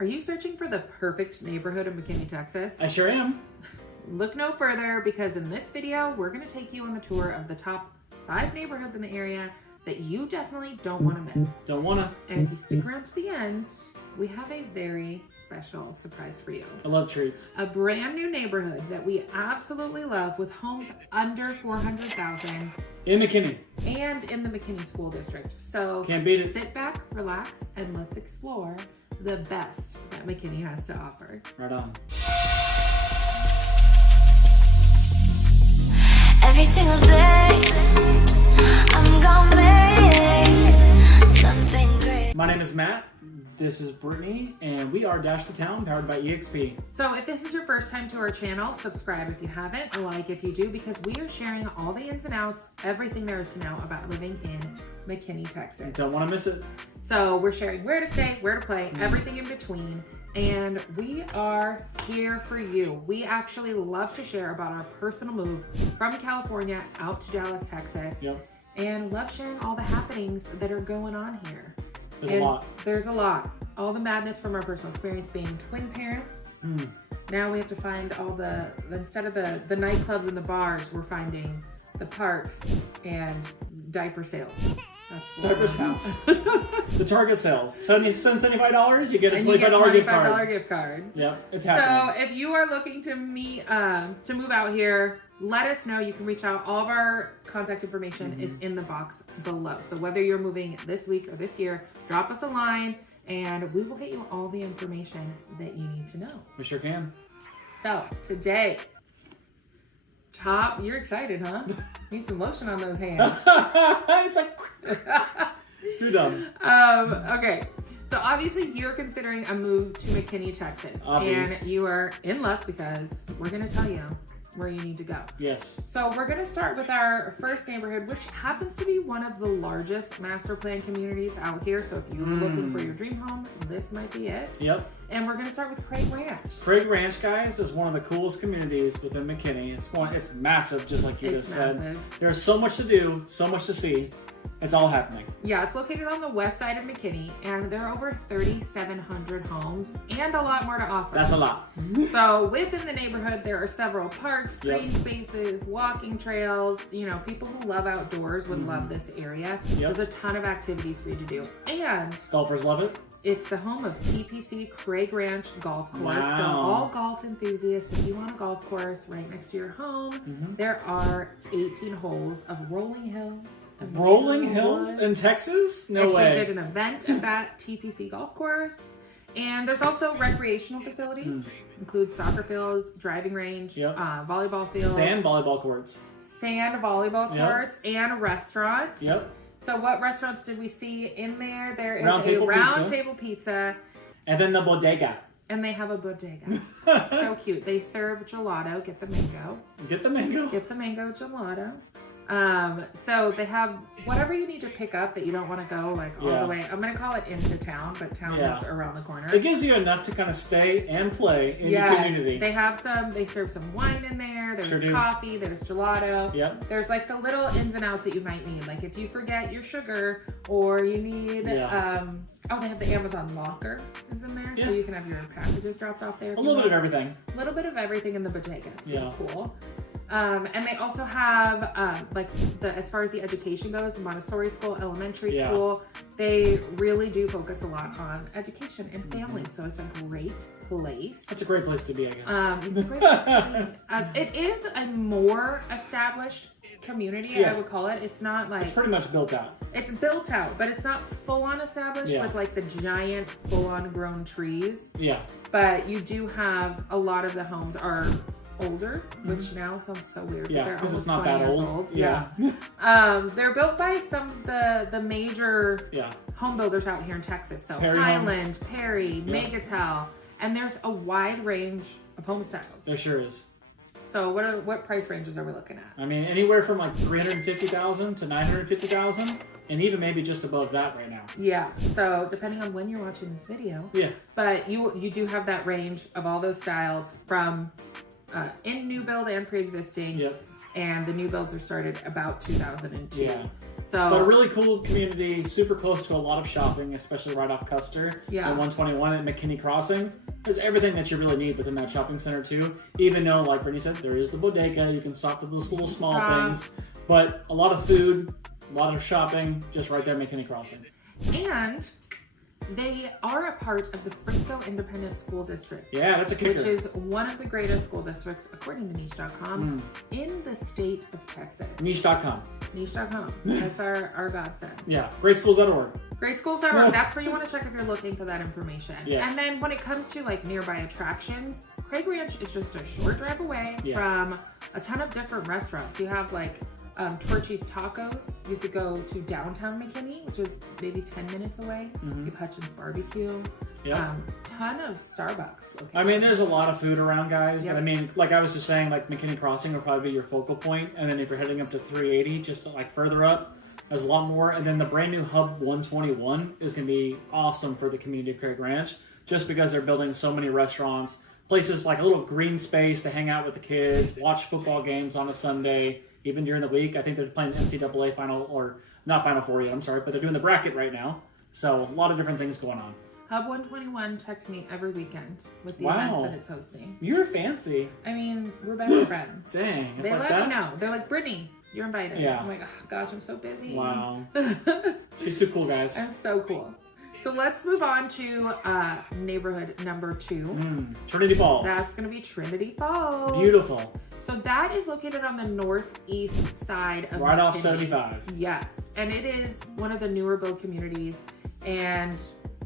Are you searching for the perfect neighborhood in McKinney, Texas? I sure am. Look no further, because in this video, we're going to take you on the tour of the top 5 neighborhoods in the area that you definitely don't want to miss. Don't wanna. And if you stick around to the end, we have a very special surprise for you. I love treats. A brand new neighborhood that we absolutely love, with homes under 400,000 In McKinney. and in the McKinney School District. So Can't beat it. Sit back, relax, and let's explore the best that McKinney has to offer. Right on. Every single day, I'm gonna make something great. My name is Matt. This is Brittany, and we are Dash to Town, powered by EXP. So if this is your first time to our channel, subscribe if you haven't, like if you do, because we are sharing all the ins and outs, everything there is to know about living in McKinney, Texas. Don't want to miss it. So we're sharing where to stay, where to play, everything in between, and we are here for you. We actually love to share about our personal move from California out to Dallas, Texas, and love sharing all the happenings that are going on here. There's a lot. There's a lot. All the madness from our personal experience being twin parents. Now we have to find all the instead of the nightclubs and the bars, we're finding the parks and diaper sales. That's Diaper sales. The Target sales. Spend $75, you get a $25 gift card. Yep, it's happening. So if you are looking to move out here, let us know. You can reach out. All of our contact information is in the box below. So whether you're moving this week or this year, drop us a line and we will get you all the information that you need to know. We sure can. So today, you're excited, huh? Need some lotion on those hands. It's like, you're done. Okay. So obviously you're considering a move to McKinney, Texas. And you are in luck, because we're going to tell you where you need to go. Yes. So we're going to start with our first neighborhood, which happens to be one of the largest master plan communities out here. So if you were looking for your dream home, this might be it. Yep. And we're going to start with Craig Ranch. Craig Ranch, guys, is one of the coolest communities within McKinney. It's massive, just like you just said. There's so much to do, so much to see. It's all happening. Yeah, it's located on the west side of McKinney, and there are over 3,700 homes and a lot more to offer. That's a lot. So within the neighborhood, there are several parks, green spaces, walking trails. You know, people who love outdoors would love this area. There's a ton of activities for you to do. And golfers love it. It's the home of TPC Craig Ranch Golf Course. So all golf enthusiasts, if you want a golf course right next to your home, there are 18 holes of rolling hills. Rolling hills in Texas? No way. Actually did an event at that TPC golf course. And there's also recreational facilities. Include soccer fields, driving range, volleyball fields. Sand volleyball courts. Sand volleyball courts and restaurants. Yep. So what restaurants did we see in there? There is a round table pizza. And then the bodega. And they have a bodega. So cute. They serve gelato. Get the mango. Get the mango. Get the mango gelato. So they have whatever you need to pick up that you don't want to go like all the way. I'm going to call it into town, but town is around the corner. It gives you enough to kind of stay and play in the community. They have they serve some wine in there. There's coffee, there's gelato. Yep. There's like the little ins and outs that you might need. Like if you forget your sugar or you need, they have the Amazon locker is in there. So you can have your packages dropped off there. A little bit of everything. A little bit of everything in the bodega. It's really cool. And they also have, as far as the education goes, Montessori school, elementary school, they really do focus a lot on education and families. So it's a great place. It's a great place to be, I guess. It's a great place to be. It is a more established community, I would call it. It's not like... It's pretty much built out. It's built out, but it's not full-on established with like the giant full-on grown trees. Yeah. But you do have a lot of the homes are older, which now sounds so weird. Yeah, because it's not that old. They're built by some of the major home builders out here in Texas. So Perry Highland, Homes. Perry, Megatel, and there's a wide range of home styles. There sure is. So what price ranges are we looking at? I mean, anywhere from like $350,000 to $950,000, and even maybe just above that right now. Yeah. So depending on when you're watching this video. Yeah. But you do have that range of all those styles from in new build and pre-existing. Yep. And the new builds are started about 2002. Yeah. So, but a really cool community, super close to a lot of shopping, especially right off Custer. Yeah. And 121 at McKinney Crossing. There's everything that you really need within that shopping center too. Even though, like Brittany said, there is the bodega. You can stop at those little small things. But a lot of food, a lot of shopping, just right there at McKinney Crossing. And they are a part of the Frisco Independent School District. Yeah, that's a kicker. Which is one of the greatest school districts, according to niche.com, in the state of Texas. Niche.com. Niche.com. That's our godsend. Yeah, greatschools.org. Greatschools.org. That's where you want to check if you're looking for that information. Yes. And then when it comes to like nearby attractions, Craig Ranch is just a short drive away from a ton of different restaurants. You have like Torchy's Tacos. You could go to downtown McKinney, which is maybe 10 minutes away. You have Hutchins Barbecue. Ton of Starbucks locations. I mean, there's a lot of food around, guys. Yep. But I mean, like I was just saying, like McKinney Crossing will probably be your focal point. And then if you're heading up to 380, just like further up, there's a lot more. And then the brand new Hub 121 is going to be awesome for the community of Craig Ranch, just because they're building so many restaurants, places like a little green space to hang out with the kids, watch football games on a Sunday. Even during the week, I think they're playing the NCAA final, or not Final Four yet, I'm sorry, but they're doing the bracket right now. So a lot of different things going on. Hub 121 texts me every weekend with the events that it's hosting. You're fancy. I mean, we're best friends. Dang. They like let that? me know. They're like, Brittany, you're invited. Yeah. I'm like, oh, gosh, I'm so busy. Wow. She's too cool, guys. I'm so cool. So let's move on to neighborhood number 2. Trinity Falls. That's going to be Trinity Falls. Beautiful. So that is located on the northeast side of Right off McKinney. 75. Yes. And it is one of the newer build communities. And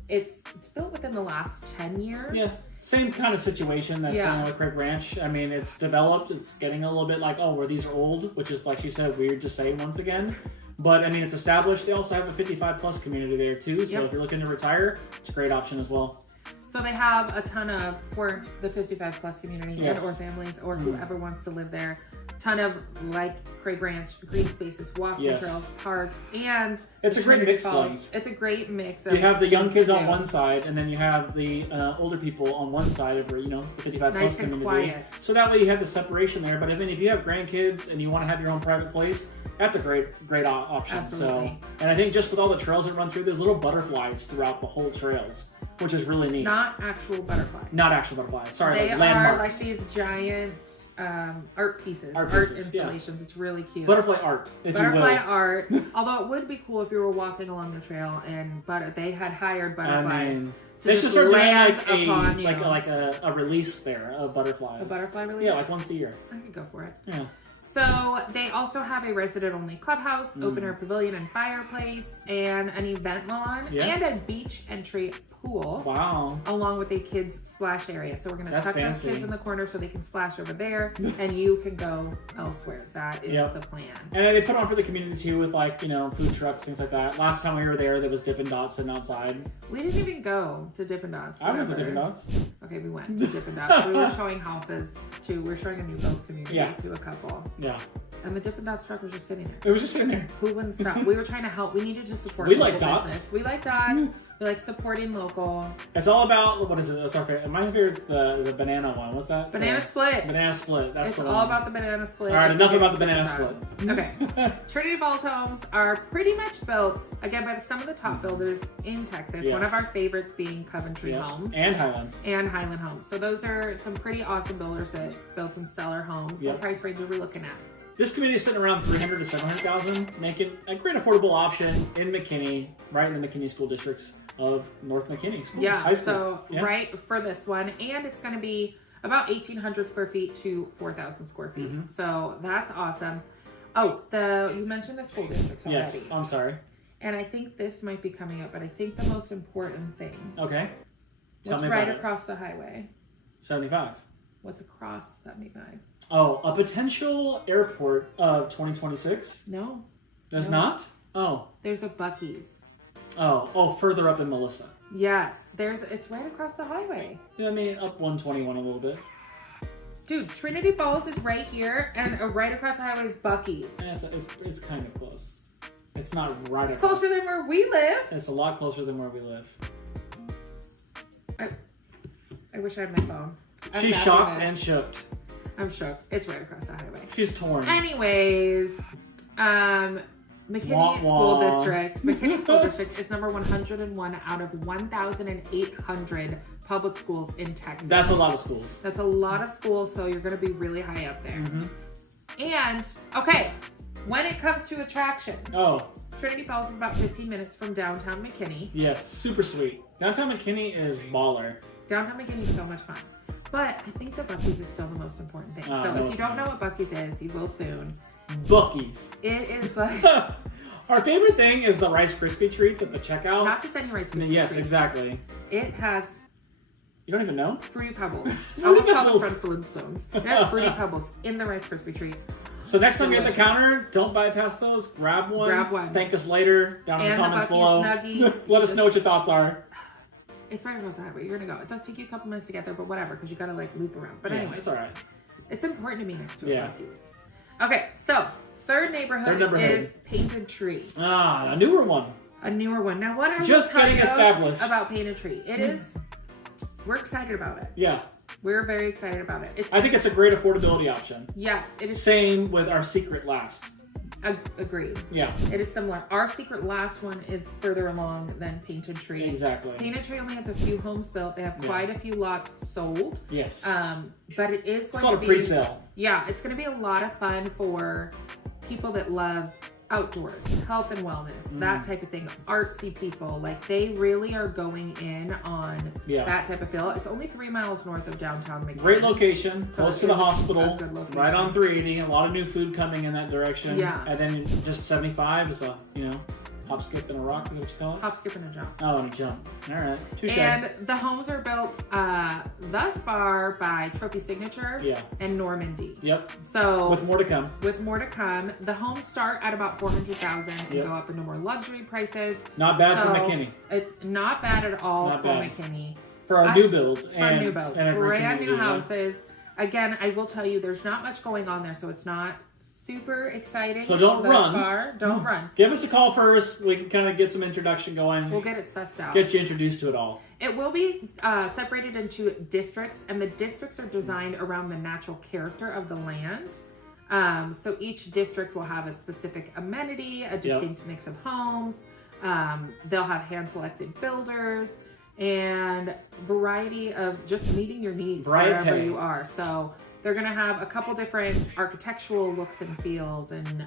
it's built within the last 10 years. Yeah. Same kind of situation that's going on with Craig Ranch. I mean, it's developed. It's getting a little bit like, oh, where these are old, which is, like she said, weird to say once again. But, I mean, it's established. They also have a 55-plus community there, too. So if you're looking to retire, it's a great option as well. So they have a ton of, for the 55-plus community and or families or whoever wants to live there, ton of, like Craig Ranch, green spaces, walking trails, parks, and it's a great mix blend. It's a great mix. You have the young kids on one side, and then you have the older people on one side of, the 55-plus community. Quiet. So that way you have the separation there. But I mean, if you have grandkids and you want to have your own private place, that's a great option. Absolutely. So, and I think just with all the trails that run through, there's little butterflies throughout the whole trails, which is really neat. Not actual butterflies. Not actual butterflies. Sorry, they like landmarks. are like these giant art pieces, art installations. It's really cute. Butterfly art, if Butterfly you will. art. Although it would be cool if you were walking along the trail and they had hired butterflies. They should start doing like a release there of butterflies. A butterfly release? Yeah, like once a year. I could go for it. Yeah. So they also have a resident-only clubhouse, open-air pavilion and fireplace, and an event lawn, and a beach entry pool. Wow. Along with a kids splash area. So we're going to tuck those kids in the corner so they can splash over there, and you can go elsewhere. That is the plan. And they put on for the community too with food trucks, things like that. Last time we were there was Dippin' Dots sitting outside. We didn't even go to Dippin' Dots. I went to Dippin' Dots. Okay, we went to Dippin' Dots. We were showing houses too. We were showing a new build community to a couple. Yeah. And the Dippin' Dots truck was just sitting there. It was just sitting there. Who wouldn't stop? We were trying to help. We needed to support We local like dots. business. We like dots. We like supporting local. It's all about, what is it? That's our favorite. My favorite's the banana one. What's that? Banana split. Banana split. That's it's the all one. about the banana split. All right, enough about the banana split. Okay. Trinity Falls homes are pretty much built, again, by some of the top builders in Texas. Yes. One of our favorites being Coventry Homes. And Highlands. And Highland Homes. So those are some pretty awesome builders that built some stellar homes. What price range are we looking at? This community is sitting around $300,000 to $700,000, making a great affordable option in McKinney, right in the McKinney school districts of North McKinney School. High school. So right for this one, and it's going to be about 1,800 square feet to 4,000 square feet. So that's awesome. Oh, you mentioned the school districts already. Yes, I'm sorry. And I think this might be coming up, but I think the most important thing. Okay. Tell what's me right about across the highway? 75. What's across 75? Oh, a potential airport of 2026? No. There's not? Oh. There's a Buc-ee's. Oh, further up in Melissa. Yes. It's right across the highway. Yeah, I mean, up 121 a little bit. Dude, Trinity Falls is right here, and right across the highway is Buc-ee's. Yeah, it's kind of close. It's not right It's across. closer than where we live. It's a lot closer than where we live. I wish I had my phone. She's shocked and shook. I'm shook. It's right across the highway. She's torn. Anyways, McKinney School District. McKinney School District is number 101 out of 1,800 public schools in Texas. That's a lot of schools. That's a lot of schools, so you're going to be really high up there. And, okay, when it comes to attractions, Trinity Falls is about 15 minutes from downtown McKinney. Yes, super sweet. Downtown McKinney is baller. Downtown McKinney is so much fun. But I think the Buc-ee's is still the most important thing. So if you don't know what Buc-ee's is, you will soon. Buc-ee's. It is like... Our favorite thing is the Rice Krispie treats at the checkout. Not just any Rice Krispie treats. Yes, exactly. It has... You don't even know? Fruity Pebbles. Fruity I almost called Pebbles. them Flintstones. It has Fruity Pebbles in the Rice Krispie treat. So next time you're at the counter, don't bypass those. Grab one. Grab one. Thank us later down in the comments below. Nuggies, Let us know what your thoughts are. It's right across the highway. You're gonna go. It does take you a couple minutes to get there, but whatever, because you gotta like loop around. But anyway, it's all right. It's important to me next to a Buc-ee's. Okay, so third neighborhood is Painted Tree. Ah, a newer one. A newer one. Now, what I just will tell getting you established about Painted Tree, it is. We're excited about it. Yeah. We're very excited about it. I think it's a great affordability option. Yes, it is. Same with our Secret Last. Agreed. Yeah. It is similar. Our Secret Last one is further along than Painted Tree. Exactly. Painted Tree only has a few homes built. They have quite a few lots sold. Yes. But it is going to be... It's not a pre-sale. Yeah, it's going to be a lot of fun for people that love outdoors, health and wellness, that type of thing. Artsy people, like they really are going in on that type of feel. It's only 3 miles north of downtown McKinney. Great location, close to the hospital, good location. right on 380. A lot of new food coming in that direction. Yeah. And then just 75 is a, hop, skip, and a rock is what you call it? Hop, skip, and a jump. Oh, and a jump. All right. Touche. And the homes are built thus far by Trophy Signature and Normandy. Yep. So with more to come. With more to come. The homes start at about $400,000 and go up into more luxury prices. Not bad for McKinney. It's not bad at all for McKinney. For our new builds. For our new builds. And brand new houses. Again, I will tell you, there's not much going on there, so it's not super exciting. So don't run. Don't run. Give us a call first. We can kind of get some introduction going. We'll get it sussed out. Get you introduced to it all. It will be separated into districts, and the districts are designed around the natural character of the land. So each district will have a specific amenity, a distinct mix of homes. They'll have hand-selected builders and variety of just meeting your needs wherever you are. So they're going to have a couple different architectural looks and feels, and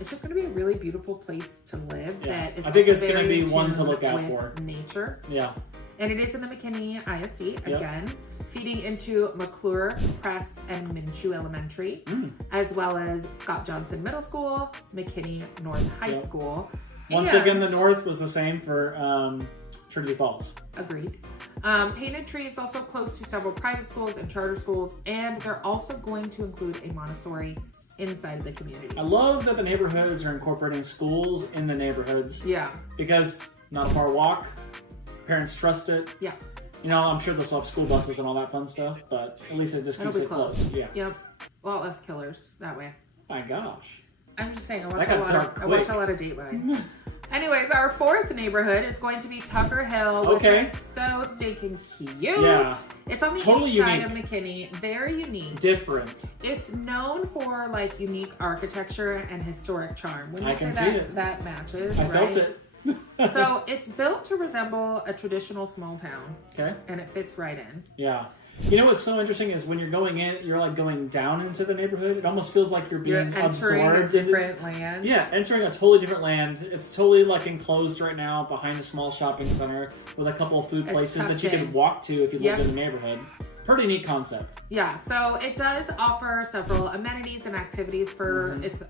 it's just going to be a really beautiful place to live. Yeah. That is I think it's going to be one to look out for. Nature. Yeah. And it is in the McKinney ISD, again, feeding into McClure, Press, and Minshew Elementary, as well as Scott Johnson Middle School, McKinney North High School. Once again, the North was the same for Trinity Falls. Agreed. Painted Tree is also close to several private schools and charter schools, and they're also going to include a Montessori inside the community. I love that the neighborhoods are incorporating schools in the neighborhoods. Yeah. Because not a far walk, parents trust it. Yeah. I'm sure they'll still have school buses and all that fun stuff, but at least it just keeps it close. Yeah. Yep. A lot less killers that way. My gosh. I'm just saying, I watch a lot of Dateline. Anyways, our fourth neighborhood is going to be Tucker Hill, which is so stinking cute. Yeah. It's on the totally east side unique. of McKinney. Very unique. Different. It's known for like unique architecture and historic charm. When you I can see it. That matches. I felt it. So it's built to resemble a traditional small town. Okay. And it fits right in. Yeah. You know what's so interesting is when you're going in, you're like going down into the neighborhood. It almost feels like you're being entering absorbed. a different land. Yeah, entering a totally different land. It's totally like enclosed right now behind a small shopping center with a couple of food places that you can walk to if you live in the neighborhood. Pretty neat concept. Yeah, so it does offer several amenities and activities for its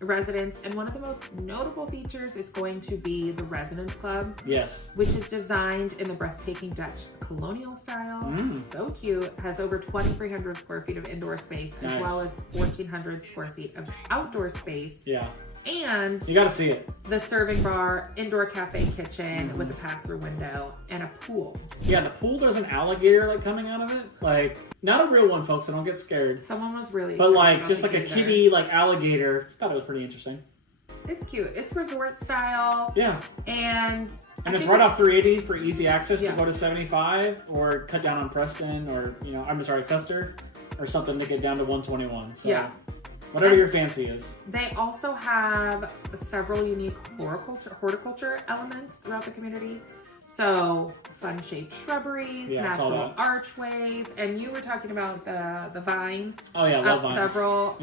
residents, and one of the most notable features is going to be the Residence Club. Yes. Which is designed in the breathtaking Dutch colonial style. So cute. Has over 2,300 square feet of indoor space, as well as 1,400 square feet of outdoor space. Yeah. And you gotta see it. The serving bar, indoor cafe kitchen with a pass-through window, and a pool. Yeah, the pool, there's an alligator like coming out of it. Like, not a real one, folks, so don't get scared. Someone was really But like, just like a kitty, like alligator. I thought it was pretty interesting. It's cute. It's resort style. Yeah. And it's right off 380 for easy access to go to 75 or cut down on Preston or, I'm sorry, Custer or something to get down to 121. So. Yeah. Whatever your fancy is. They also have several unique horticulture elements throughout the community. So fun-shaped shrubberies, natural archways, and you were talking about the vines. Oh yeah, love vines. Several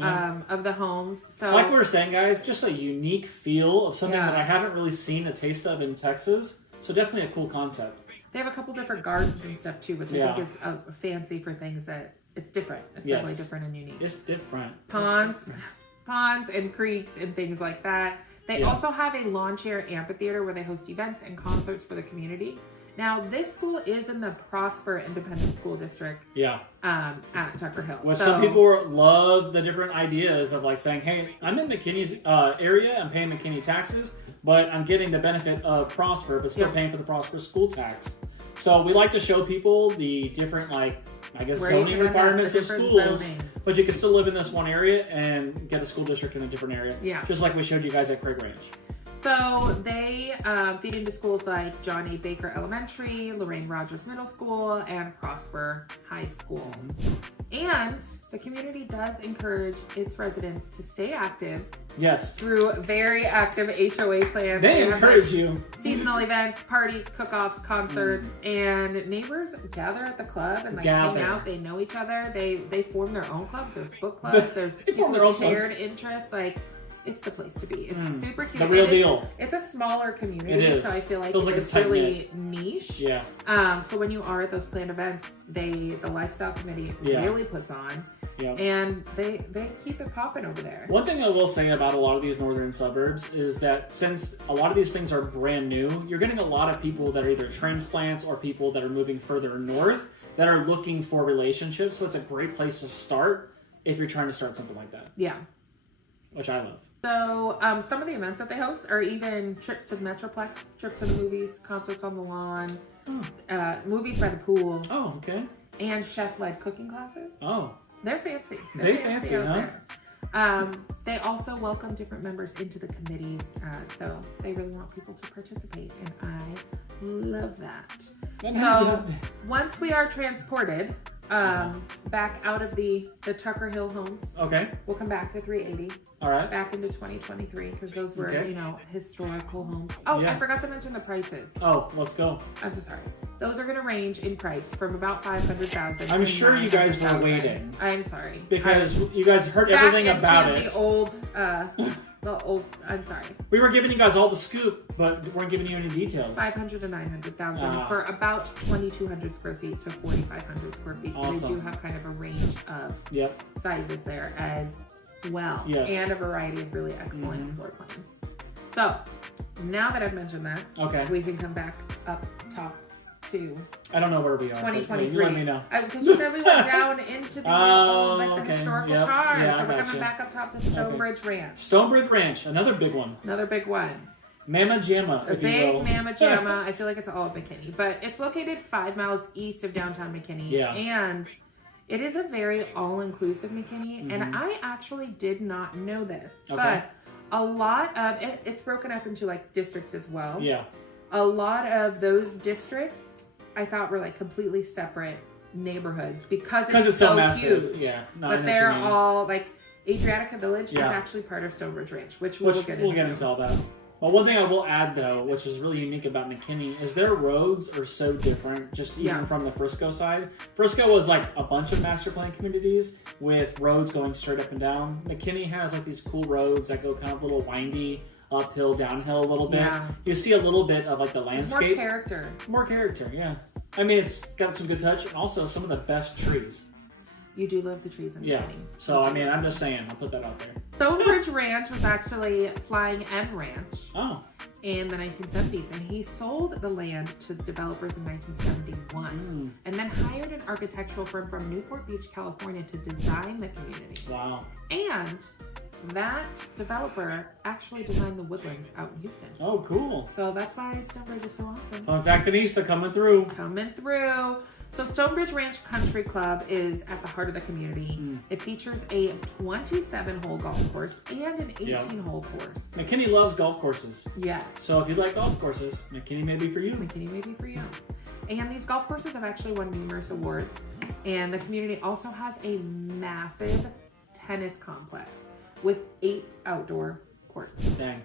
of the homes. So like we were saying, guys, just a unique feel of something that I haven't really seen a taste of in Texas. So definitely a cool concept. They have a couple different gardens and stuff too, which I think is fancy for things that it's different. It's definitely different and unique. It's different. Ponds and creeks and things like that. They also have a lawn chair amphitheater where they host events and concerts for the community. Now, this school is in the Prosper Independent School District at Tucker Hill. Which some people love the different ideas of like saying, hey, I'm in McKinney's area, I'm paying McKinney taxes, but I'm getting the benefit of Prosper, but still paying for the Prosper school tax. So we like to show people the different, like, I guess, zoning requirements of schools, but you can still live in this one area and get a school district in a different area. Yeah. Just like we showed you guys at Craig Ranch. So they feed into schools like John A. Baker Elementary, Lorraine Rogers Middle School, and Prosper High School. And the community does encourage its residents to stay active. Yes. Through very active HOA plans. They encourage you. Seasonal events, parties, cook-offs, concerts, and neighbors gather at the club and hang out. They know each other. They form their own clubs. There's book clubs. There's shared interests. Like, it's the place to be. It's super cute. The real deal. It's a smaller community, it is. So I feel like it's really niche. Yeah. So when you are at those planned events, the lifestyle committee really puts on. Yeah. And they keep it popping over there. One thing I will say about a lot of these northern suburbs is that since a lot of these things are brand new, you're getting a lot of people that are either transplants or people that are moving further north that are looking for relationships. So it's a great place to start if you're trying to start something like that. Yeah. Which I love. So some of the events that they host are even trips to the Metroplex, trips to the movies, concerts on the lawn, movies by the pool. Oh, okay. And chef-led cooking classes. Oh. They fancy, huh? There. They also welcome different members into the committees, so they really want people to participate, and I love that. Once we are transported back out of the Tucker Hill homes, we'll come back to 380. All right. Back into 2023 because those were, historical homes. Oh, I forgot to mention the prices. Oh, let's go. I'm so sorry. Those are going to range in price from about $500,000. I'm sure you guys were waiting. I'm sorry because you guys heard everything about it. The old. I'm sorry. We were giving you guys all the scoop, but we weren't giving you any details. 500 to 900,000 for about 2,200 square feet to 4,500 square feet. So they do have kind of a range of sizes there as well, and a variety of really excellent floor plans. So now that I've mentioned that, we can come back up top to. I don't know where we are. 2023. You let me know. Because you said we went down into the the historical charge. So we're coming back up top to Stonebridge Ranch. Stonebridge Ranch, another big one. Another big one. Mamma Jamma, if you will. Big Mamma Jamma. I feel like it's all at McKinney, but it's located 5 miles east of downtown McKinney. Yeah. And it is a very all-inclusive McKinney, and I actually did not know this, but a lot of it's broken up into like districts as well. Yeah. A lot of those districts I thought were like completely separate neighborhoods because it's so massive. Huge. Yeah. But they're all like Adriatica Village is actually part of Stonebridge Ranch, which we'll get into all that. Well, one thing I will add, though, which is really unique about McKinney, is their roads are so different, just even from the Frisco side. Frisco was like a bunch of master plan communities with roads going straight up and down. McKinney has like these cool roads that go kind of a little windy, uphill, downhill a little bit. Yeah. You see a little bit of like the landscape. More character, yeah. I mean, it's got some good touch, and also some of the best trees. You do love the trees in McKinney. So, I mean, I'm just saying. I'll put that out there. Stonebridge Ranch was actually Flying M Ranch in the 1970s. And he sold the land to developers in 1971. And then hired an architectural firm from Newport Beach, California to design the community. Wow. And that developer actually designed the woodlands out in Houston. Oh, cool. So that's why Stonebridge is so awesome. Fun fact, Anissa coming through. So Stonebridge Ranch Country Club is at the heart of the community. It features a 27-hole golf course and an 18-hole course. McKinney loves golf courses. Yes. So if you like golf courses, McKinney may be for you. McKinney may be for you. And these golf courses have actually won numerous awards. And the community also has a massive tennis complex. with 8 outdoor courts. Dang.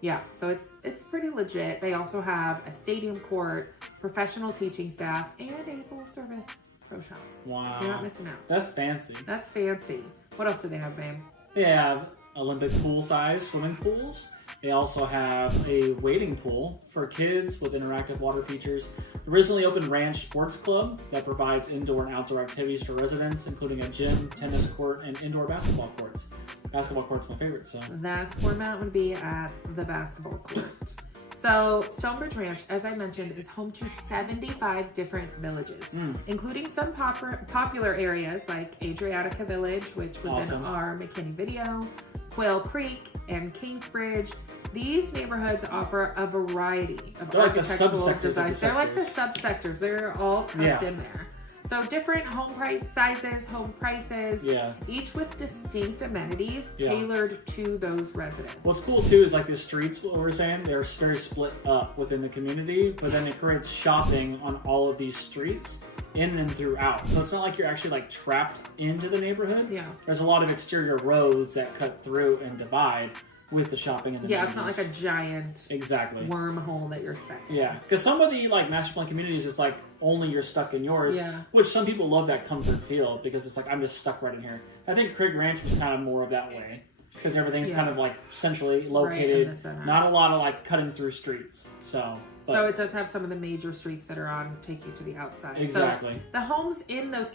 Yeah, so it's pretty legit. They also have a stadium court, professional teaching staff, and a full-service pro shop. Wow. You're not missing out. That's fancy. That's fancy. What else do they have, babe? They have Olympic pool-size swimming pools. They also have a wading pool for kids with interactive water features. The recently opened Ranch Sports Club that provides indoor and outdoor activities for residents, including a gym, tennis court, and indoor basketball courts. Basketball court's my favorite, so. That's where Matt would be at the basketball court. So Stonebridge Ranch, as I mentioned, is home to 75 different villages, including some popular areas like Adriatica Village, which was in our McKinney video, Quail Creek, and Kingsbridge. These neighborhoods offer a variety of architectural designs. They're like the subsectors. They're all tucked in there. So different home prices, each with distinct amenities tailored to those residents. What's cool too is like the streets, what we're saying, they're very split up within the community, but then it creates shopping on all of these streets in and throughout. So it's not like you're actually like trapped into the neighborhood. Yeah. There's a lot of exterior roads that cut through and divide with the shopping in the it's not like a giant wormhole that you're stuck in. Yeah, because some of the like master plan communities, it's like only you're stuck in yours, which some people love that comfort feel because it's like I'm just stuck right in here. I think Craig Ranch was kind of more of that way because everything's kind of like centrally located, not a lot of like cutting through streets. So it does have some of the major streets that are on take you to the outside. Exactly. So the homes in those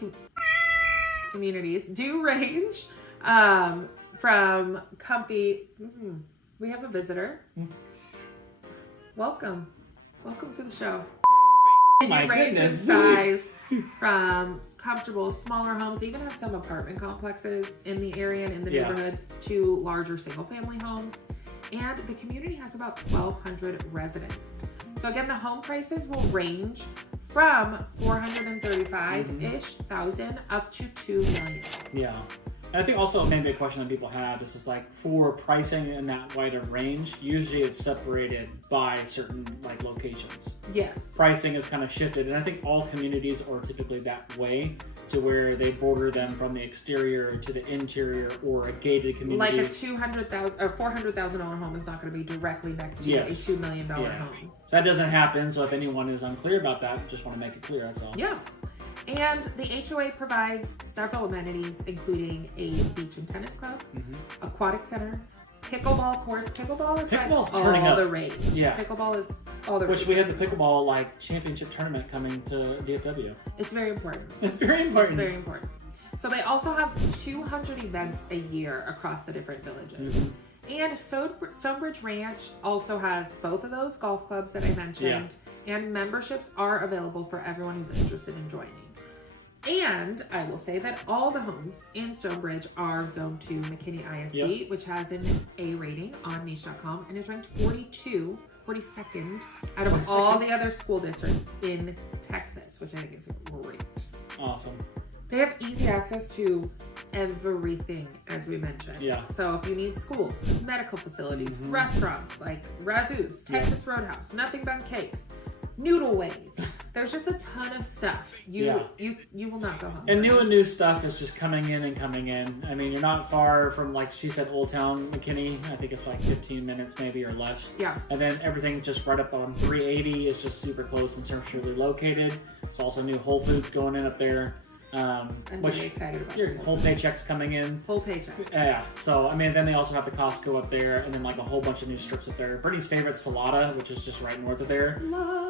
communities do range from comfy. We have a visitor. Welcome to the show. My range in goodness. size from comfortable, smaller homes. They even have some apartment complexes in the area and in the neighborhoods to larger single-family homes. And the community has about 1,200 residents. So again, the home prices will range from $435,000-ish up to $2 million. Yeah. And I think also maybe a question that people have is just like for pricing in that wide of range, usually it's separated by certain like locations. Yes. Pricing is kind of shifted, and I think all communities are typically that way to where they border them from the exterior to the interior or a gated community. Like a $200,000 or $400,000 home is not going to be directly next to a $2 million home. So that doesn't happen. So if anyone is unclear about that, just want to make it clear. That's all. Yeah. And the HOA provides several amenities, including a beach and tennis club, aquatic center, pickleball courts. Pickleball's turning all up. the rage. Yeah. Pickleball is all the rage. Which we have the pickleball like championship tournament coming to DFW. It's very important. It's very important. It's very important. So they also have 200 events a year across the different villages. And Stonebridge Ranch also has both of those golf clubs that I mentioned, and memberships are available for everyone who's interested in joining. And I will say that all the homes in Stonebridge are Zone 2 McKinney ISD, which has an A rating on niche.com and is ranked 42nd out of all the other school districts in Texas, which I think is great. Awesome. They have easy access to everything, as we mentioned. Yeah. So if you need schools, medical facilities, restaurants like Razoo's, Texas Roadhouse, Nothing But Cakes, Noodle Wave. There's just a ton of stuff. You will not go home. And new stuff is just coming in. I mean, you're not far from, like she said, Old Town McKinney. I think it's like 15 minutes maybe or less. Yeah. And then everything just right up on 380 is just super close and centrally located. There's also new Whole Foods going in up there. I'm really excited about your whole paycheck's coming in. Whole paycheck. Yeah. So, I mean, then they also have the Costco up there and then like a whole bunch of new strips up there. Brittany's favorite, Salada, which is just right north of there.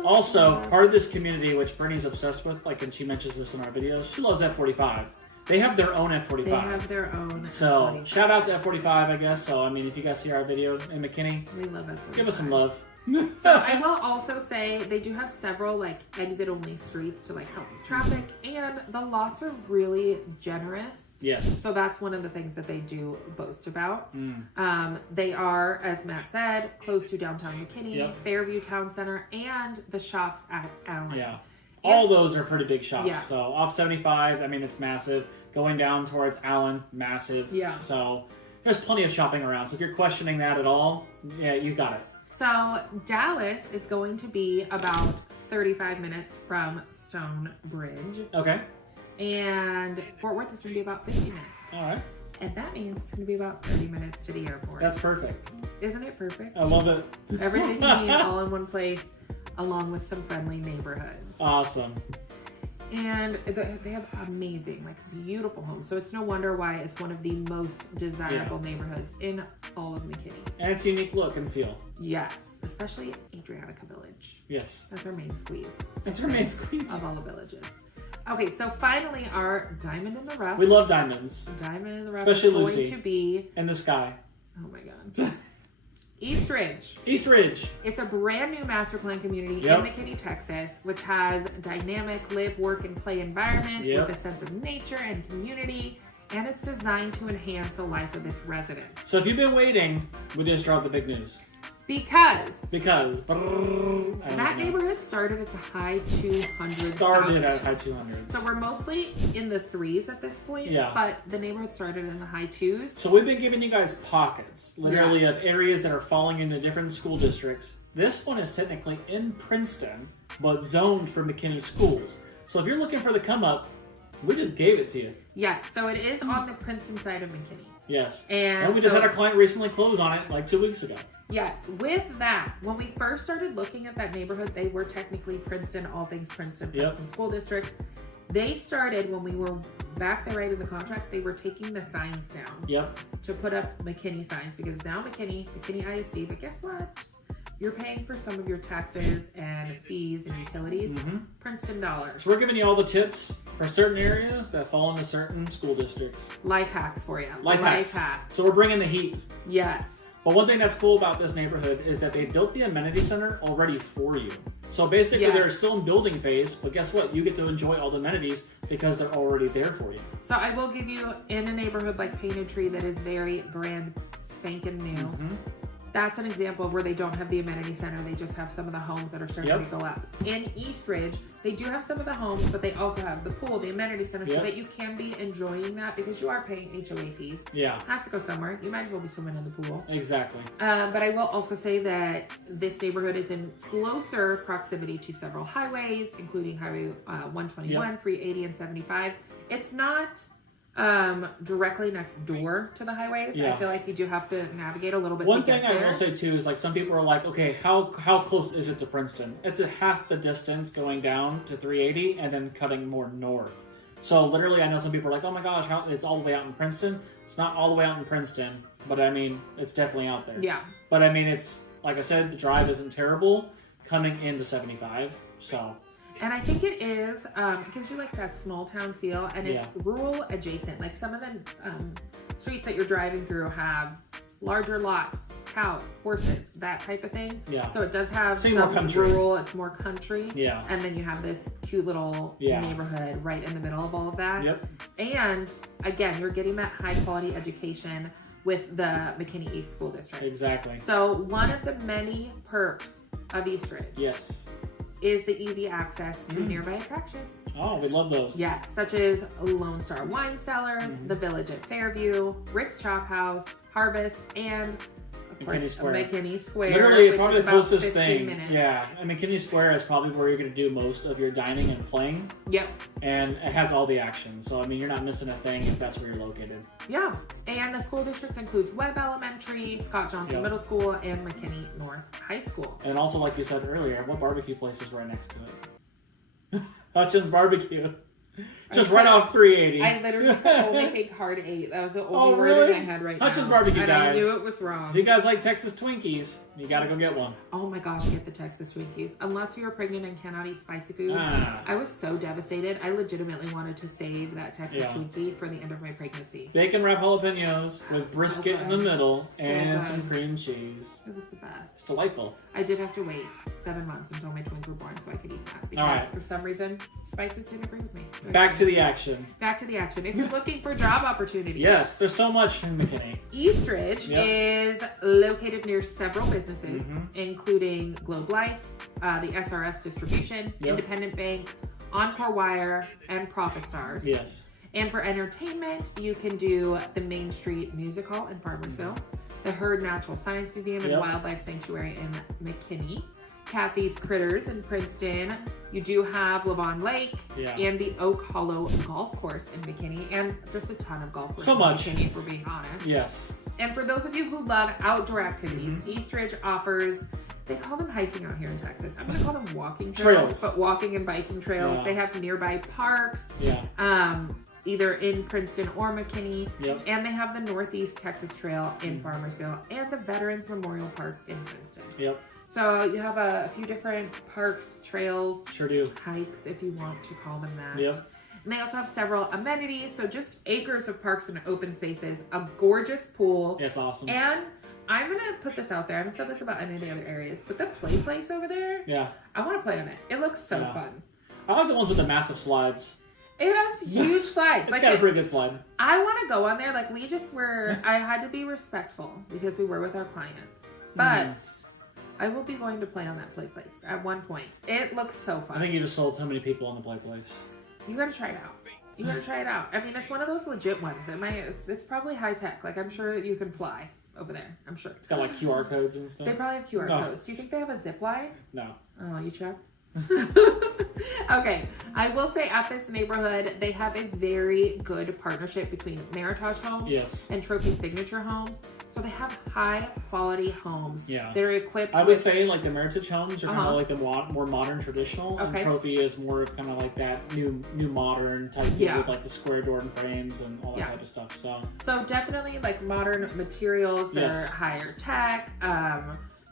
Also, part of this community, which Brittany's obsessed with, like, and she mentions this in our videos, she loves F45. They have their own F45. They have their own So, F45. shout out to F45, I guess. So, I mean, if you guys see our video in McKinney, We love F45. give us some love. So I will also say they do have several like exit only streets to like help with traffic, and the lots are really generous. Yes. So that's one of the things that they do boast about. They are, as Matt said, close to downtown McKinney, Fairview Town Center, and the shops at Allen. Yeah. All those are pretty big shops. Yeah. So off 75, I mean, it's massive. Going down towards Allen, massive. Yeah. So there's plenty of shopping around. So if you're questioning that at all, yeah, you got it. So Dallas is going to be about 35 minutes from Stonebridge. Okay. And Fort Worth is going to be about 50 minutes. All right. And that means it's going to be about 30 minutes to the airport. That's perfect. Isn't it perfect? I love it. Everything you need all in one place, along with some friendly neighborhoods. Awesome. And they have amazing, like beautiful homes. So it's no wonder why it's one of the most desirable neighborhoods in all of McKinney. And it's a unique look and feel. Yes, especially Adriatica Village. Yes. That's our main squeeze. That's our main squeeze. Of all the villages. Okay, so finally our diamond in the rough. We love diamonds. Diamond in the rough Especially is going Lucy. to be... In the sky. Oh my God. Eastridge. Eastridge. It's a brand new master plan community in McKinney, Texas, which has dynamic live, work, and play environment with a sense of nature and community, and it's designed to enhance the life of its residents. So if you've been waiting, we just dropped the big news. Because that neighborhood started at the high 200s. Started at high 200s. So we're mostly in the 3s at this point. Yeah. But the neighborhood started in the high 2s. So we've been giving you guys pockets, literally, of areas that are falling into different school districts. This one is technically in Princeton, but zoned for McKinney schools. So if you're looking for the come up, we just gave it to you. Yes. So it is on the Princeton side of McKinney. Yes. And we just had a client recently close on it like 2 weeks ago. Yes, with that, when we first started looking at that neighborhood, they were technically Princeton, all things Princeton School District. They started, when we were back there writing the contract, they were taking the signs down to put up McKinney signs, because now McKinney ISD, but guess what? You're paying for some of your taxes and fees and utilities, Princeton dollars. So we're giving you all the tips for certain areas that fall into certain school districts. Life hacks for you. Life hacks. So we're bringing the heat. Yes. But one thing that's cool about this neighborhood is that they built the amenity center already for you. So basically they're still in building phase, but guess what? You get to enjoy all the amenities because they're already there for you. So I will give you, in a neighborhood like Painted Tree that is very brand spanking new, that's an example of where they don't have the amenity center. They just have some of the homes that are starting to go up. In Eastridge, they do have some of the homes, but they also have the pool, the amenity center, so that you can be enjoying that, because you are paying HOA fees. Yeah. Has to go somewhere. You might as well be swimming in the pool. Exactly. But I will also say that this neighborhood is in closer proximity to several highways, including Highway 121, 380, and 75. It's not directly next door to the highways. I feel like you do have to navigate a little bit. One thing I will say too is, like, some people are like, okay, how close is it to Princeton? It's a half the distance going down to 380 and then cutting more north. So literally, I know some people are like, oh my gosh, it's all the way out in Princeton. It's not all the way out in Princeton, but I mean, it's definitely out there. Yeah. But I mean, it's, like I said, the drive isn't terrible coming into 75, so. And I think it is, it gives you like that small town feel, and it's rural adjacent. Like some of the streets that you're driving through have larger lots, cows, horses, that type of thing. Yeah. So it does have some rural, it's more country. Yeah. And then you have this cute little neighborhood right in the middle of all of that. Yep. And again, you're getting that high quality education with the McKinney East School District. Exactly. So one of the many perks of Eastridge is the easy access to nearby attractions. Oh, we love those. Yes, such as Lone Star Wine Cellars, the Village at Fairview, Rick's Chop House, Harvest, and McKinney Square. McKinney Square. Literally, probably the closest thing. Minutes. Yeah, and McKinney Square is probably where you're going to do most of your dining and playing. Yep. And it has all the action. So, I mean, you're not missing a thing if that's where you're located. Yeah. And the school district includes Webb Elementary, Scott Johnson Middle School, and McKinney North High School. And also, like you said earlier, what barbecue place is right next to it? Hutchins Barbecue. Just right off 380. I literally could only think hard 8. That was the only word in my head right now. Hutchins Barbecue, guys. I knew it was wrong. If you guys like Texas Twinkies, you gotta go get one. Oh my gosh, get the Texas Twinkies. Unless you're pregnant and cannot eat spicy food. I was so devastated. I legitimately wanted to save that Texas Twinkie for the end of my pregnancy. Bacon wrap jalapenos with brisket in the middle and some cream cheese. It was the best. It's delightful. I did have to wait 7 months until my twins were born so I could eat that. Because for some reason, spices didn't agree with me. Back to the action. Back to the action. If you're looking for job opportunities. Yes, there's so much in McKinney. Eastridge is located near several businesses, including Globe Life, the SRS Distribution, Independent Bank, Encore Wire, and Profit Stars. Yes. And for entertainment, you can do the Main Street Music Hall in Farmersville, the Hurd Natural Science Museum and Wildlife Sanctuary in McKinney, Kathy's Critters in Princeton. You do have Levon Lake and the Oak Hollow Golf Course in McKinney, and just a ton of golf courses in McKinney, if we're being honest. Yes. And for those of you who love outdoor activities, Eastridge offers, they call them hiking out here in Texas. I'm going to call them walking trails, but walking and biking trails. Yeah. They have nearby parks, either in Princeton or McKinney. Yep. And they have the Northeast Texas Trail in Farmersville and the Veterans Memorial Park in Princeton. Yep. So you have a few different parks, trails, Sure do. hikes, if you want to call them that. Yep. And they also have several amenities, so just acres of parks and open spaces, a gorgeous pool. That's awesome. And I'm going to put this out there. I haven't said this about any of the other areas, but the play place over there, I want to play on it. It looks so fun. I like the ones with the massive slides. It has huge slides. It's got a pretty good slide. I want to go on there. Like, we just were, I had to be respectful because we were with our clients. But I will be going to play on that play place at one point. It looks so fun. I think you just sold so many people on the play place. You gotta try it out. You gotta try it out. I mean, it's one of those legit ones. It's probably high tech. Like, I'm sure you can fly over there. I'm sure. It's got like QR codes and stuff. They probably have QR codes. Do you think they have a zip line? No. Oh, you checked? Okay, I will say at this neighborhood, they have a very good partnership between Meritage Homes and Trophy Signature Homes. So they have high quality homes. Yeah. They're equipped I would say like the Meritage Homes are kind of like the more modern traditional. Okay. And Trophy is more kind of like that new modern type with like the square door and frames and all that type of stuff. So definitely like modern materials. They're higher tech.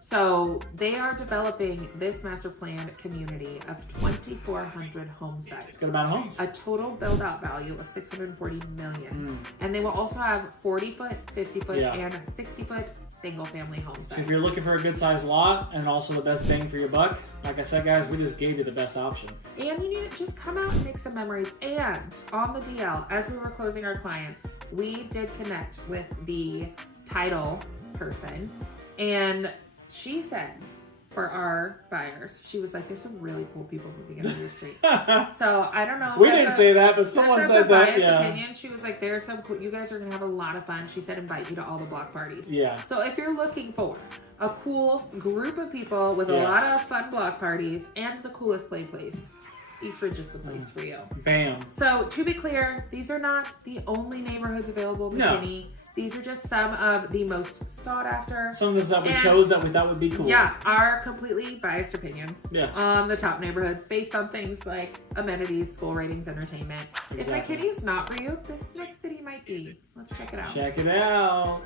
So they are developing this master plan community of 2,400 home sites. Good amount of homes. A total build-out value of $640 million. And they will also have 40-foot, 50-foot, and 60-foot single-family home sites. So if you're looking for a good-sized lot and also the best bang for your buck, like I said, guys, we just gave you the best option. And you need to just come out and make some memories. And on the DL, as we were closing our clients, we did connect with the title person, and she said, for our buyers, she was like, there's some really cool people moving into your street. So I don't know. We didn't say that, but someone said that. Opinion. She was like, there's some cool, you guys are going to have a lot of fun. She said, invite you to all the block parties. Yeah. So if you're looking for a cool group of people with a lot of fun block parties and the coolest play place, Eastridge is the place for you. Bam. So to be clear, these are not the only neighborhoods available in McKinney. These are just some of the most sought after. Some of those that we chose that we thought would be cool. Yeah, our completely biased opinions on the top neighborhoods based on things like amenities, school ratings, entertainment. If McKinney's not for you, this next city might be. Let's check it out. Check it out.